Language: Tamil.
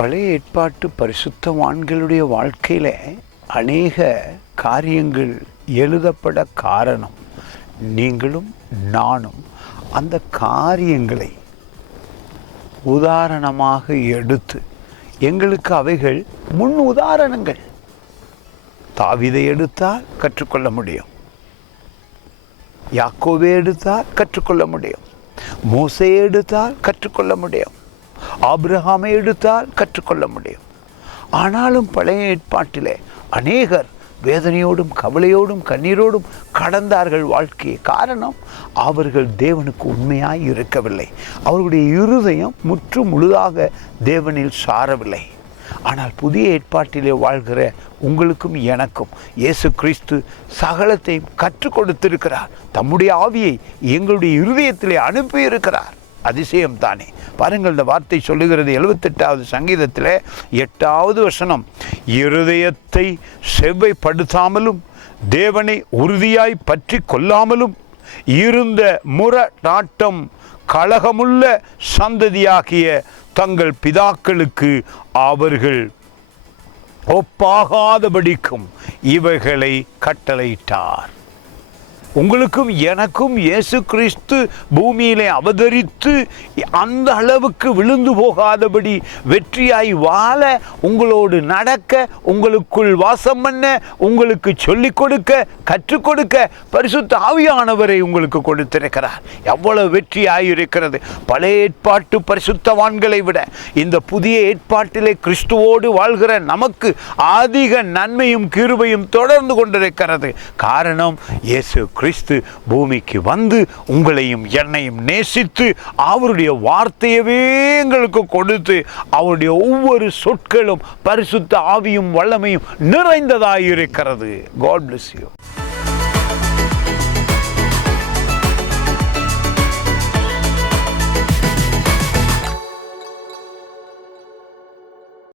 பழைய ஏற்பாட்டு பரிசுத்தவான்களுடைய வாழ்க்கையில் அநேக காரியங்கள் எழுதப்பட காரணம், நீங்களும் நானும் அந்த காரியங்களை உதாரணமாக எடுத்து, எங்களுக்கு அவைகள் முன் உதாரணங்கள். தாவீதை எடுத்தால் கற்றுக்கொள்ள முடியும், யாக்கோபை எடுத்தால் கற்றுக்கொள்ள முடியும், மோசேயை எடுத்தால் கற்றுக்கொள்ள முடியும், ஆபிரகாமை எடுத்தால் கற்றுக்கொள்ள முடியும். ஆனாலும் பழைய ஏற்பாட்டிலே அநேகர் வேதனையோடும் கவலையோடும் கண்ணீரோடும் கடந்தார்கள் வாழ்க்கையை. காரணம், அவர்கள் தேவனுக்கு உண்மையாய் இருக்கவில்லை. அவர்களுடைய இருதயம் முற்று முழுதாக தேவனில் சாரவில்லை. ஆனால் புதிய ஏற்பாட்டிலே வாழ்கிற உங்களுக்கும் எனக்கும் இயேசு கிறிஸ்து சகலத்தையும் கற்றுக் கொடுத்திருக்கிறார். தம்முடைய ஆவியை எங்களுடைய இருதயத்திலே அனுப்பியிருக்கிறார். அதிசயம் தானே. பாருங்கள், இந்த வார்த்தை சொல்லுகிறது 78வது சங்கீதத்தில் 8வது வசனம், இருதயத்தை செவ்வைப்படுத்தாமலும் தேவனை உறுதியாய் பற்றி கொள்ளாமலும் இருந்த முரட்டாட்டம் கலகமுள்ள சந்ததியாகிய தங்கள் பிதாக்களுக்கு அவர்கள் ஒப்பாகாதபடிக்கும் இவைகளை கட்டளையிட்டார். உங்களுக்கும் எனக்கும் இயேசு கிறிஸ்து பூமியிலே அவதரித்து அந்த அளவுக்கு விழுந்து போகாதபடி வெற்றியாய் வாழ, உங்களோடு நடக்க, உங்களுக்குள் வாசம் பண்ண, உங்களுக்கு சொல்லிக் கொடுக்க, கற்றுக் கொடுக்க பரிசுத்த ஆவியானவரை உங்களுக்கு கொடுத்திருக்கிறார். எவ்வளவு வெற்றியாய் இருக்கிறது! பழைய ஏற்பாட்டு பரிசுத்தவான்களை விட இந்த புதிய ஏற்பாட்டிலே கிறிஸ்துவோடு வாழ்கிற நமக்கு அதிக நன்மையும் கிருபையும் தொடர்ந்து கொண்டிருக்கிறது. காரணம், இயேசு கிறிஸ்து பூமிக்கு வந்து உங்களையும் என்னையும் நேசித்து அவருடைய வார்த்தையவே எங்களுக்கு கொடுத்து அவருடைய ஒவ்வொரு சொற்களும் பரிசுத்த ஆவியும் வல்லமையும் நிறைந்ததாயிருக்கிறது. God bless you.